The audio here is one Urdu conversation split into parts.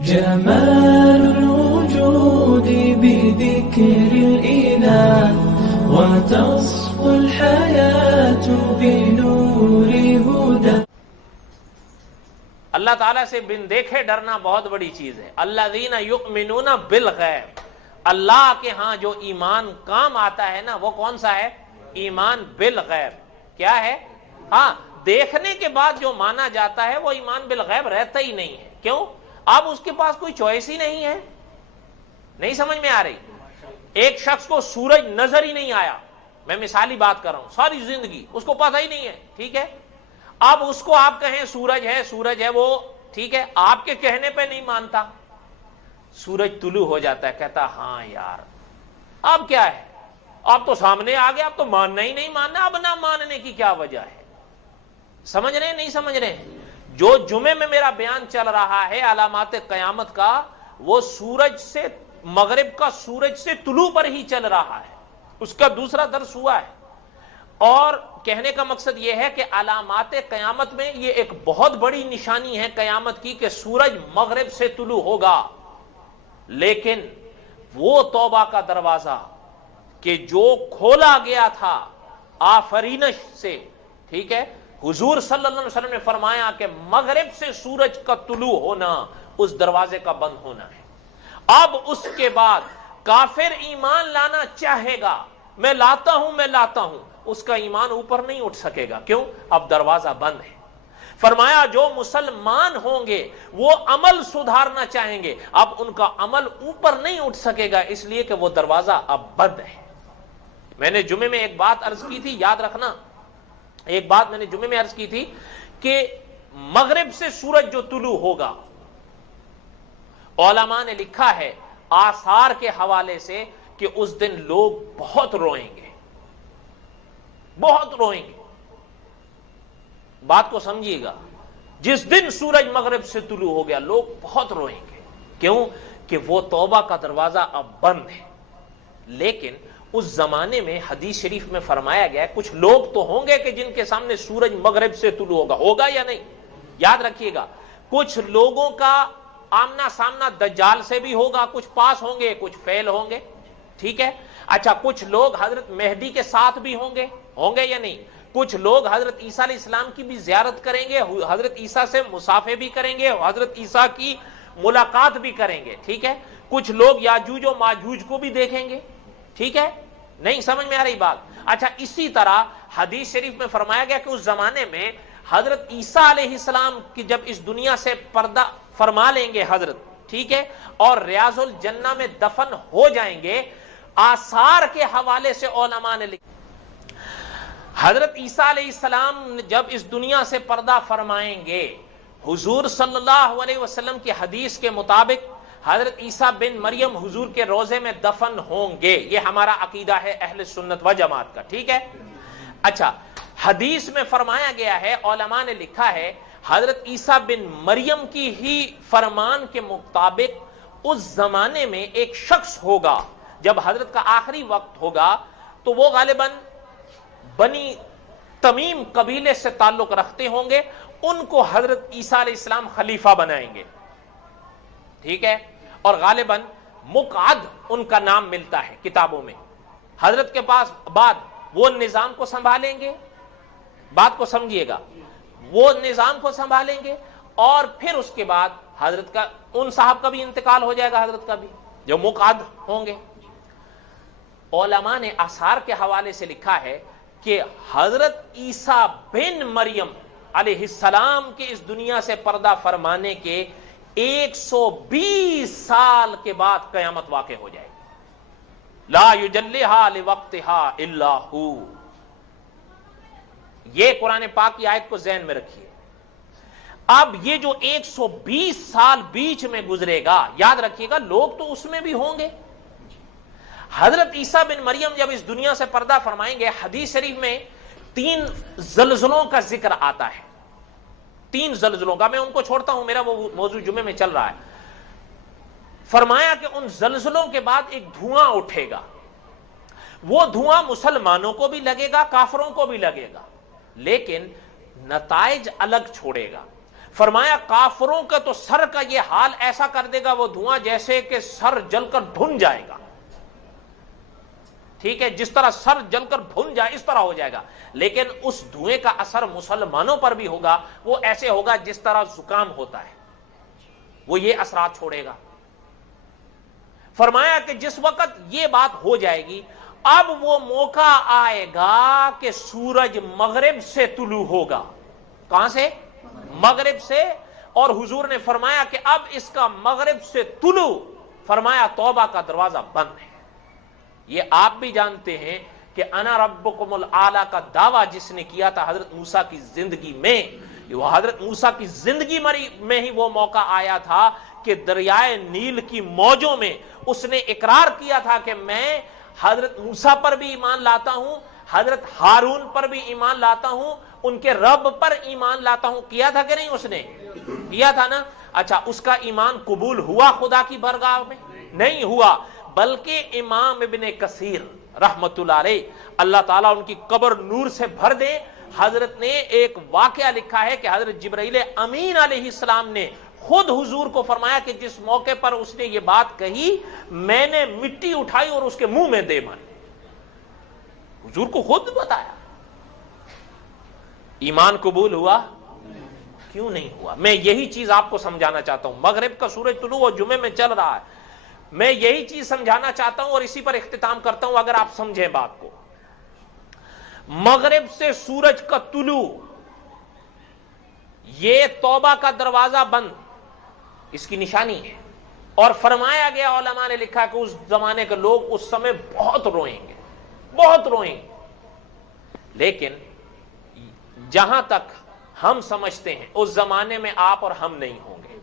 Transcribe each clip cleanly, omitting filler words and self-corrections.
جمال الوجود بذكر الإله وتصفو الحياة بنور هدى. اللہ تعالیٰ سے بن دیکھے ڈرنا بہت بڑی چیز ہے. الذین یؤمنون بالغیب، اللہ کے ہاں جو ایمان کام آتا ہے نا وہ کون سا ہے؟ ایمان بالغیب. کیا ہے؟ ہاں، دیکھنے کے بعد جو مانا جاتا ہے وہ ایمان بالغیب رہتا ہی نہیں ہے. کیوں؟ اب اس کے پاس کوئی چوائس ہی نہیں ہے. نہیں سمجھ میں آ رہی؟ ایک شخص کو سورج نظر ہی نہیں آیا، میں مثالی بات کر رہا ہوں، ساری زندگی اس کو پتہ ہی نہیں ہے، ٹھیک ہے؟ اب اس کو آپ کہیں سورج ہے وہ ٹھیک ہے، آپ کے کہنے پہ نہیں مانتا. سورج طلوع ہو جاتا ہے، کہتا ہاں یار اب کیا ہے، اب تو سامنے آ گیا، اب تو ماننا ہی نہیں ماننا، اب نہ ماننے کی کیا وجہ ہے؟ سمجھ رہے ہیں نہیں سمجھ رہے ہیں؟ جو جمعے میں میرا بیان چل رہا ہے علامات قیامت کا، وہ سورج سے مغرب کا سورج سے طلوع پر ہی چل رہا ہے. اس کا دوسرا درس ہوا ہے. اور کہنے کا مقصد یہ ہے کہ علامات قیامت میں یہ ایک بہت بڑی نشانی ہے قیامت کی کہ سورج مغرب سے طلوع ہوگا. لیکن وہ توبہ کا دروازہ کہ جو کھولا گیا تھا آفرینش سے، ٹھیک ہے، حضور صلی اللہ علیہ وسلم نے فرمایا کہ مغرب سے سورج کا طلوع ہونا اس دروازے کا بند ہونا ہے. اب اس کے بعد کافر ایمان لانا چاہے گا، میں لاتا ہوں، اس کا ایمان اوپر نہیں اٹھ سکے گا. کیوں؟ اب دروازہ بند ہے. فرمایا جو مسلمان ہوں گے وہ عمل سدھارنا چاہیں گے، اب ان کا عمل اوپر نہیں اٹھ سکے گا، اس لیے کہ وہ دروازہ اب بند ہے. میں نے جمعے میں ایک بات عرض کی تھی، یاد رکھنا، ایک بات میں نے جمعے میں عرض کی تھی کہ مغرب سے سورج جو طلوع ہوگا، علماء نے لکھا ہے آثار کے حوالے سے کہ اس دن لوگ بہت روئیں گے، بہت روئیں گے. بات کو سمجھیے گا، جس دن سورج مغرب سے طلوع ہو گیا لوگ بہت روئیں گے. کیوں؟ کہ وہ توبہ کا دروازہ اب بند ہے. لیکن اس زمانے میں حدیث شریف میں فرمایا گیا ہے کچھ لوگ تو ہوں گے کہ جن کے سامنے سورج مغرب سے طلوع ہوگا یا نہیں؟ یاد رکھیے گا، کچھ لوگوں کا آمنا سامنا دجال سے بھی ہوگا، کچھ پاس ہوں گے، کچھ فیل ہوں گے، ٹھیک ہے. اچھا، کچھ لوگ حضرت مہدی کے ساتھ بھی ہوں گے یا نہیں؟ کچھ لوگ حضرت عیسیٰ علیہ السلام کی بھی زیارت کریں گے، حضرت عیسیٰ سے مصافحہ بھی کریں گے، حضرت عیسیٰ کی ملاقات بھی کریں گے، ٹھیک ہے. کچھ لوگ یاجوج و ماجوج کو بھی دیکھیں گے، ٹھیک ہے. نہیں سمجھ میں آ رہی بات؟ اچھا، اسی طرح حدیث شریف میں فرمایا گیا کہ اس زمانے میں حضرت عیسیٰ علیہ السلام کی جب اس دنیا سے پردہ فرما لیں گے حضرت، ٹھیک ہے، اور ریاض الجنہ میں دفن ہو جائیں گے، آثار کے حوالے سے علماء نے لکھا حضرت عیسیٰ علیہ السلام جب اس دنیا سے پردہ فرمائیں گے، حضور صلی اللہ علیہ وسلم کی حدیث کے مطابق حضرت عیسیٰ بن مریم حضور کے روضے میں دفن ہوں گے. یہ ہمارا عقیدہ ہے اہل سنت و جماعت کا، ٹھیک ہے. اچھا، حدیث میں فرمایا گیا ہے، علماء نے لکھا ہے حضرت عیسیٰ بن مریم کی ہی فرمان کے مطابق اس زمانے میں ایک شخص ہوگا جب حضرت کا آخری وقت ہوگا تو وہ غالباً بنی تمیم قبیلے سے تعلق رکھتے ہوں گے، ان کو حضرت عیسیٰ علیہ السلام خلیفہ بنائیں گے، ٹھیک ہے. اور غالباً مقعد ان کا نام ملتا ہے کتابوں میں. حضرت کے پاس بعد وہ نظام کو سنبھالیں گے، بات کو سمجھیے گا، وہ نظام کو سنبھالیں گے، اور پھر اس کے بعد حضرت کا ان صاحب کا بھی انتقال ہو جائے گا، حضرت کا بھی، جو مقعد ہوں گے. علماء نے آثار کے حوالے سے لکھا ہے کہ حضرت عیسیٰ بن مریم علیہ السلام کے اس دنیا سے پردہ فرمانے کے 120 سال کے بعد قیامت واقع ہو جائے گی. لا یجلیھا لوقتھا الا ہو. یہ قرآن پاک کی آیت کو ذہن میں رکھیے. اب یہ جو 120 سال بیچ میں گزرے گا، یاد رکھیے گا لوگ تو اس میں بھی ہوں گے. حضرت عیسیٰ بن مریم جب اس دنیا سے پردہ فرمائیں گے، حدیث شریف میں 3 زلزلوں کا ذکر آتا ہے. 3 زلزلوں کا، میں ان کو چھوڑتا ہوں، میرا وہ موضوع جمعے میں چل رہا ہے. فرمایا کہ ان زلزلوں کے بعد ایک دھواں اٹھے گا، وہ دھواں مسلمانوں کو بھی لگے گا، کافروں کو بھی لگے گا، لیکن نتائج الگ چھوڑے گا. فرمایا کافروں کا تو سر کا یہ حال ایسا کر دے گا وہ دھواں جیسے کہ سر جل کر بھن جائے گا. ٹھیک ہے, جس طرح سر جل کر بھن جائے اس طرح ہو جائے گا. لیکن اس دھوئیں کا اثر مسلمانوں پر بھی ہوگا, وہ ایسے ہوگا جس طرح زکام ہوتا ہے, وہ یہ اثرات چھوڑے گا. فرمایا کہ جس وقت یہ بات ہو جائے گی, اب وہ موقع آئے گا کہ سورج مغرب سے طلوع ہوگا. کہاں سے؟ مغرب سے. اور حضور نے فرمایا کہ اب اس کا مغرب سے طلوع, فرمایا توبہ کا دروازہ بند ہے. یہ آپ بھی جانتے ہیں کہ انا ربکم الاعلی کا دعویٰ جس نے کیا تھا حضرت موسیٰ کی زندگی میں, وہ حضرت موسیٰ کی زندگی میں ہی وہ موقع آیا تھا کہ دریائے نیل کی موجوں میں اس نے اقرار کیا تھا کہ میں حضرت موسیٰ پر بھی ایمان لاتا ہوں, حضرت ہارون پر بھی ایمان لاتا ہوں, ان کے رب پر ایمان لاتا ہوں. کیا تھا کہ نہیں؟ اس نے کیا تھا نا. اچھا, اس کا ایمان قبول ہوا خدا کی بارگاہ میں؟ نہیں ہوا. بلکہ امام ابن کثیر رحمت اللہ علیہ, اللہ تعالیٰ ان کی قبر نور سے بھر دے, حضرت نے ایک واقعہ لکھا ہے کہ حضرت جبرائیل امین علیہ السلام نے خود حضور کو فرمایا کہ جس موقع پر اس نے یہ بات کہی میں نے مٹی اٹھائی اور اس کے منہ میں دے ماری. حضور کو خود بتایا. ایمان قبول ہوا؟ کیوں نہیں ہوا؟ میں یہی چیز آپ کو سمجھانا چاہتا ہوں. مغرب کا سورج طلوع اور جمعے میں چل رہا ہے, میں یہی چیز سمجھانا چاہتا ہوں اور اسی پر اختتام کرتا ہوں. اگر آپ سمجھیں بات کو, مغرب سے سورج کا طلوع یہ توبہ کا دروازہ بند, اس کی نشانی ہے. اور فرمایا گیا, علماء نے لکھا کہ اس زمانے کے لوگ اس سمے بہت روئیں گے, بہت روئیں گے. لیکن جہاں تک ہم سمجھتے ہیں اس زمانے میں آپ اور ہم نہیں ہوں گے,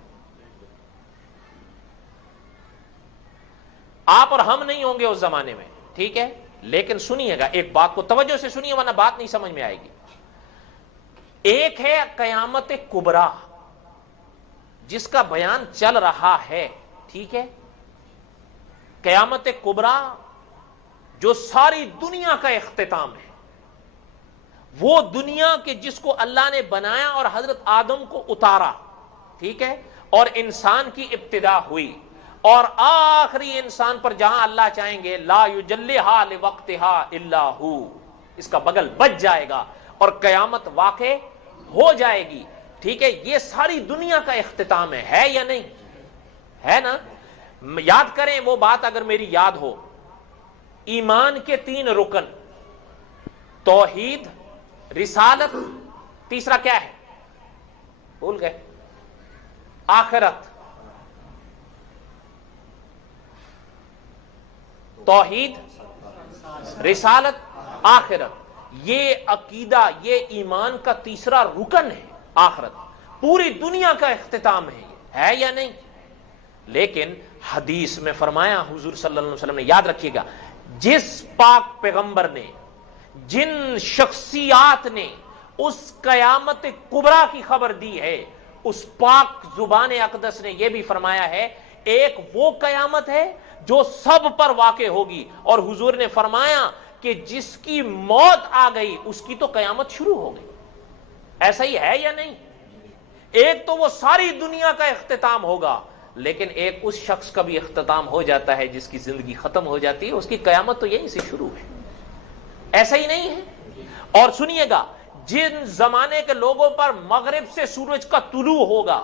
آپ اور ہم نہیں ہوں گے اس زمانے میں. ٹھیک ہے, لیکن سنیے گا ایک بات کو توجہ سے سنیے ورنہ بات نہیں سمجھ میں آئے گی. ایک ہے قیامت کبریٰ جس کا بیان چل رہا ہے. ٹھیک ہے, قیامت کبریٰ جو ساری دنیا کا اختتام ہے, وہ دنیا کے جس کو اللہ نے بنایا اور حضرت آدم کو اتارا. ٹھیک ہے, اور انسان کی ابتدا ہوئی, اور آخری انسان پر جہاں اللہ چاہیں گے لا یجلیہا لوقتہا الا ہو, اس کا بغل بچ جائے گا اور قیامت واقع ہو جائے گی. ٹھیک ہے, یہ ساری دنیا کا اختتام ہے یا نہیں؟ ہے نا. یاد کریں وہ بات اگر میری یاد ہو, ایمان کے 3 رکن, توحید, رسالت, تیسرا کیا ہے بھول گئے؟ آخرت. توحید, رسالت, آخرت, یہ عقیدہ, یہ ایمان کا تیسرا رکن ہے. آخرت پوری دنیا کا اختتام ہے یا نہیں؟ لیکن حدیث میں فرمایا حضور صلی اللہ علیہ وسلم نے, یاد رکھیے گا, جس پاک پیغمبر نے, جن شخصیات نے اس قیامت کبریٰ کی خبر دی ہے, اس پاک زبان اقدس نے یہ بھی فرمایا ہے ایک وہ قیامت ہے جو سب پر واقع ہوگی. اور حضور نے فرمایا کہ جس کی موت آ گئی اس کی تو قیامت شروع ہو گئی. ایسا ہی ہے یا نہیں؟ ایک تو وہ ساری دنیا کا اختتام ہوگا, لیکن ایک اس شخص کا بھی اختتام ہو جاتا ہے جس کی زندگی ختم ہو جاتی ہے, اس کی قیامت تو یہیں سے شروع ہے. ایسا ہی نہیں ہے؟ اور سنیے گا, جن زمانے کے لوگوں پر مغرب سے سورج کا طلوع ہوگا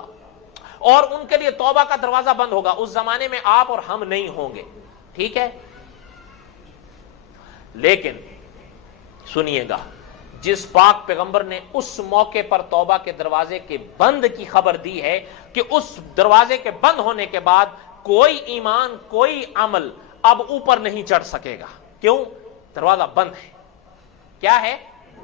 اور ان کے لیے توبہ کا دروازہ بند ہوگا, اس زمانے میں آپ اور ہم نہیں ہوں گے. ٹھیک ہے, لیکن سنیے گا, جس پاک پیغمبر نے اس موقع پر توبہ کے دروازے کے بند کی خبر دی ہے کہ اس دروازے کے بند ہونے کے بعد کوئی ایمان, کوئی عمل اب اوپر نہیں چڑھ سکے گا. کیوں؟ دروازہ بند ہے. کیا ہے؟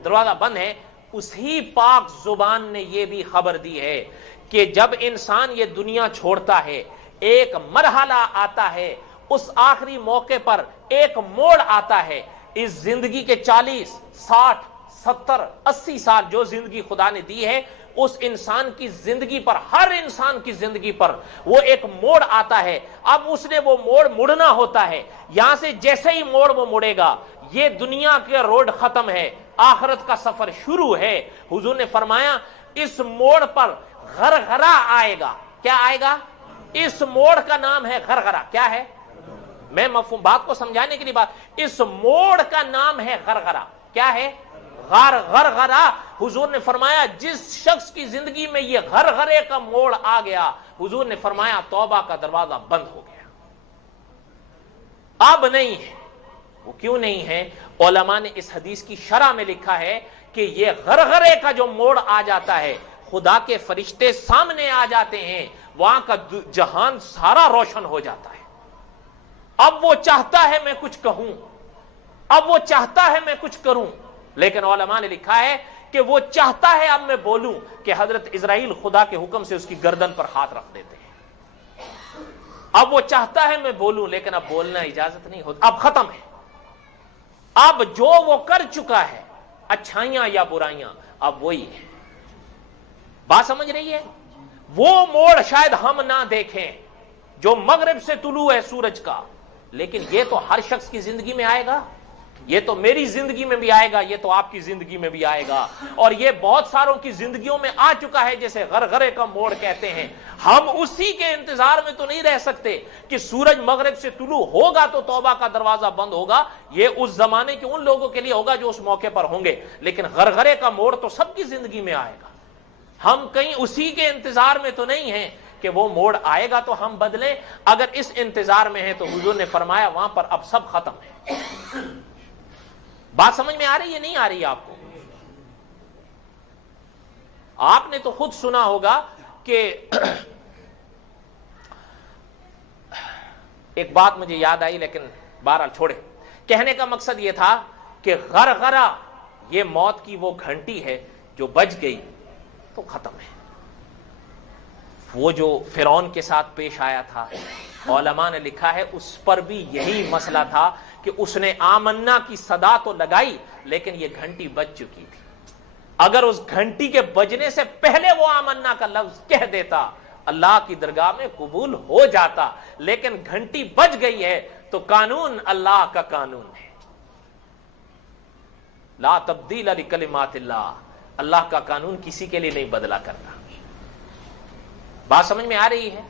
دروازہ بند ہے. اسی پاک زبان نے یہ بھی خبر دی ہے کہ جب انسان یہ دنیا چھوڑتا ہے, ایک مرحلہ آتا ہے, اس آخری موقع پر ایک موڑ آتا ہے. اس زندگی کے 40, 60, 70, 80 سال جو زندگی خدا نے دی ہے, اس انسان کی زندگی پر, ہر انسان کی زندگی پر وہ ایک موڑ آتا ہے. اب اس نے وہ موڑ مڑنا ہوتا ہے. یہاں سے جیسے ہی موڑ وہ مڑے گا, یہ دنیا کے روڈ ختم ہے, آخرت کا سفر شروع ہے. حضور نے فرمایا اس موڑ پر غرغرہ آئے گا. کیا آئے گا؟ اس موڑ کا نام ہے غرغرہ. کیا ہے؟ میں مفہوم بات کو سمجھانے کے لیے بات. اس موڑ کا نام ہے غرغرہ. کیا ہے؟ غرغرہ. حضور نے فرمایا جس شخص کی زندگی میں یہ غرغرے کا موڑ آ گیا، حضور نے فرمایا توبہ کا دروازہ بند ہو گیا، اب نہیں ہے. وہ کیوں نہیں ہے؟ علماء نے اس حدیث کی شرح میں لکھا ہے کہ یہ غرغرے کا جو موڑ آ جاتا ہے، خدا کے فرشتے سامنے آ جاتے ہیں، وہاں کا جہان سارا روشن ہو جاتا ہے. اب وہ چاہتا ہے میں کچھ کہوں، اب وہ چاہتا ہے میں کچھ کروں، لیکن علماء نے لکھا ہے کہ وہ چاہتا ہے اب میں بولوں کہ حضرت اسرائیل خدا کے حکم سے اس کی گردن پر ہاتھ رکھ دیتے ہیں. اب وہ چاہتا ہے میں بولوں، لیکن اب بولنا اجازت نہیں ہوتی. اب ختم ہے. اب جو وہ کر چکا ہے، اچھائیاں یا برائیاں، اب وہی ہے. بات سمجھ رہی ہے؟ وہ موڑ شاید ہم نہ دیکھیں جو مغرب سے طلوع ہے سورج کا، لیکن یہ تو ہر شخص کی زندگی میں آئے گا. یہ تو میری زندگی میں بھی آئے گا، یہ تو آپ کی زندگی میں بھی آئے گا، اور یہ بہت ساروں کی زندگیوں میں آ چکا ہے، جیسے غرغرے کا موڑ کہتے ہیں. ہم اسی کے انتظار میں تو نہیں رہ سکتے کہ سورج مغرب سے طلوع ہوگا تو توبہ کا دروازہ بند ہوگا. یہ اس زمانے کے ان لوگوں کے لیے ہوگا جو اس موقع پر ہوں گے، لیکن غرغرے کا موڑ تو سب کی زندگی میں آئے گا. ہم کہیں اسی کے انتظار میں تو نہیں ہیں کہ وہ موڑ آئے گا تو ہم بدلیں. اگر اس انتظار میں ہیں تو حضور نے فرمایا وہاں پر اب سب ختم ہے. بات سمجھ میں آ رہی ہے نہیں آ رہی ہے آپ کو؟ آپ نے تو خود سنا ہوگا کہ ایک بات مجھے یاد آئی، لیکن بہرحال چھوڑے. کہنے کا مقصد یہ تھا کہ غرغرہ یہ موت کی وہ گھنٹی ہے جو بج گئی تو ختم ہے. وہ جو فرعون کے ساتھ پیش آیا تھا، علماء نے لکھا ہے اس پر بھی یہی مسئلہ تھا کہ اس نے آمنا کی صدا تو لگائی، لیکن یہ گھنٹی بج چکی تھی. اگر اس گھنٹی کے بجنے سے پہلے وہ آمنا کا لفظ کہہ دیتا، اللہ کی درگاہ میں قبول ہو جاتا. لیکن گھنٹی بج گئی ہے تو قانون اللہ کا قانون ہے. لا تبدیل لکلمات اللہ. اللہ کا قانون کسی کے لیے نہیں بدلا کرتا. بات سمجھ میں آ رہی ہے؟